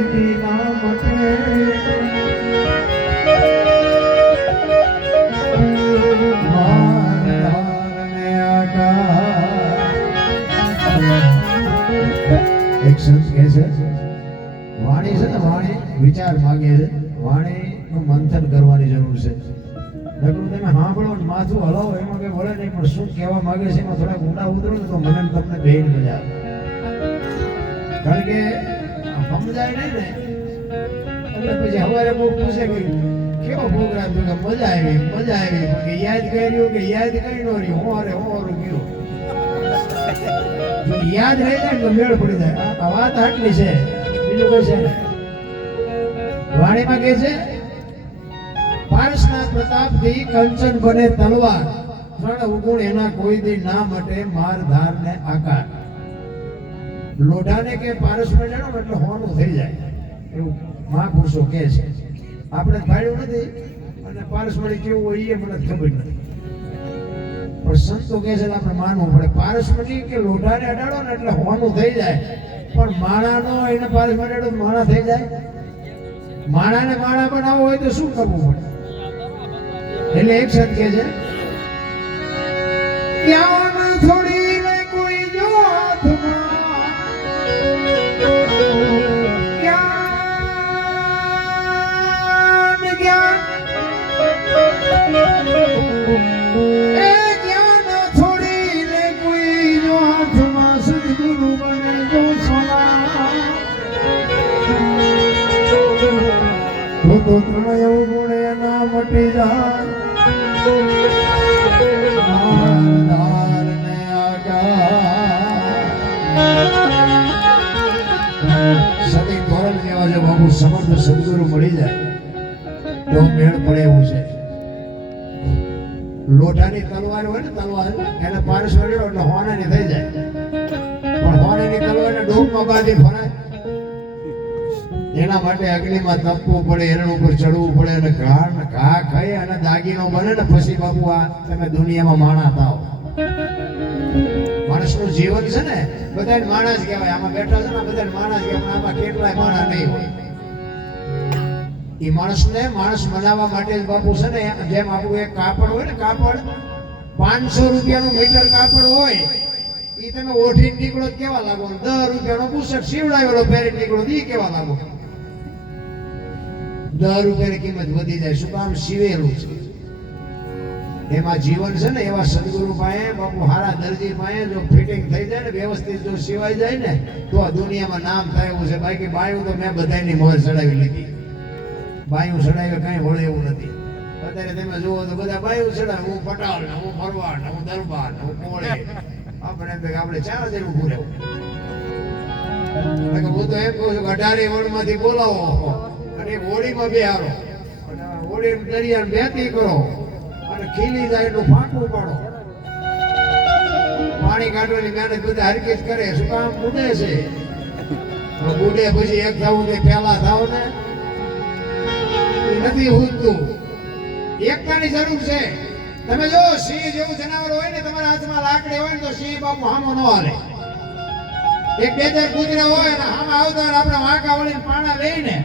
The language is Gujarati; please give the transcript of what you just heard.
વાણી છે ને, વાણી વિચાર માગે છે. વાણી નું મંથન કરવાની જરૂર છે. નકરું તમે સાંભળો માથું હલાવો એમાં કઈ વળે નહીં, પણ શું કહેવા માંગે છે એમાં થોડા ઊંડા ઉતરો ને તો મને તમને બેન મજા આવે કારણ કે યાદ કર્યું કે યાદ કઈ નો રહ્યું? હું અરે હું અરે ગયો જો યાદ રહી જાય તો મેળ પડી જાય. વાત આટલી છે. બીજું કઈ છે. વાણીમાં કે છે, પારસના પ્રતાપથી કંચન બને તલવાર. ત્રણ ઉગુણ એના કોઈ દી ના મટે માર ધાર ને આકાર. લોઢાને કે પારસમાં જાણો એટલે હોનું થઈ જાય. એવું મહાપુરુષો કહે છે. આપણે ભાડ્યું નથી અને પારસમણી કેવું હોય એ મને ખબર નથી. પણ સંતો કહે છે આપણે માનવું પડે. પારસમણી કે લોઢાને અડાડો ને એટલે હોનું થઈ જાય. પણ માણાનો એને પારસમાં અડાડો માણા થઈ જાય. માણાને માણા બનાવવો હોય તો શું કરવું પડે? એટલે એક સંત કહે છે ત્યાં થોડી તો ત્રણય ગુણ એના મટી જાય. સતી તોરણ જેવા જો બાબુ સમર્થ સદગુરુ મળી જાય. તો મેળ પડે એવું છે. લોટાની તલવાર હોય ને, તલવાર, એને પારસ વળ્યો એટલે હોનાની થઈ જાય. પણ હોનાની તલવારને ડોકમાં બાંધી ફરાય. એના માટે અગ્નિમાં તપવું પડે એના ઉપર ચડવું પડે અને ઘા ઘા ખાઈ અને દાગીનો બને ને પછી બાપુ આ તમે દુનિયામાં માણા થાવ માણસનું જીવન છે ને, બધાને માણસ કહેવાય. આમાં બેઠા છે ને, બધાને માણસ કહેવાય આમાં કેટલાય માણસ નહીં હોય. એ માણસને માણસ બનાવવા માટે જ બાપુ છે ને, જેમ આપણું એક કાપડ હોય ને, કાપડ, પાંચસો રૂપિયાનું મીટર કાપડ હોય એ તમે ઓઠી નીકળો કેવા લાગો? દર રૂપિયાનો પૂછક સીવડાવેલો પહેરી નીકળો એ કેવા લાગો? દસ રૂપિયાની કિંમત વધી જાય. શું કામ સીવેલું છે. એમાં જીવન છે ને, એવા સદગુરુ પાસે, બાપુ હારા દરજી પાસે જો ફિટિંગ થઈ જાય ને, વ્યવસ્થિત જો સિવાય જાય ને, તો આ દુનિયામાં નામ થાય એવું છે. બાકી બાયું તો મેં બધાની મોર ચડાવી લીધી. બાયું ચડાવે કાંઈ વળે એવું નથી. અત્યારે તમે જુઓ તો બધા બાયું ચડાવે. હું પટાલ ને, હું ફરવાડ હું દરબાર હું કોળે આપણે એમ આપણે ચાર હજાર ઉભું રહેવું. હું તો એમ કહું છું કે અઢારે વણમાંથી બોલાવો. અને હોળીમાં બેહારો અને હોળી દરિયા બેતી કરો અને ખીલી જાય એટલું ફાંકવું પાડો. પાણી કાઢવાની મહેનત બધા હરકત કરે. શું કામ બુડે છે? બુડે પછી એક થવું તે પહેલા થાવ ને. નથી ઉઠતું એકતાની જરૂર છે. તમે જો સિંહ જેવું જનાવર હોય ને તમારા હાથમાં લાકડી હોય ને તો સિંહ બાપુ હામો ન હાલે. એક બે ચાર કૂતરા હોય ને આમાં આવતા આપણે વાંકા વળીને પાણા લઈને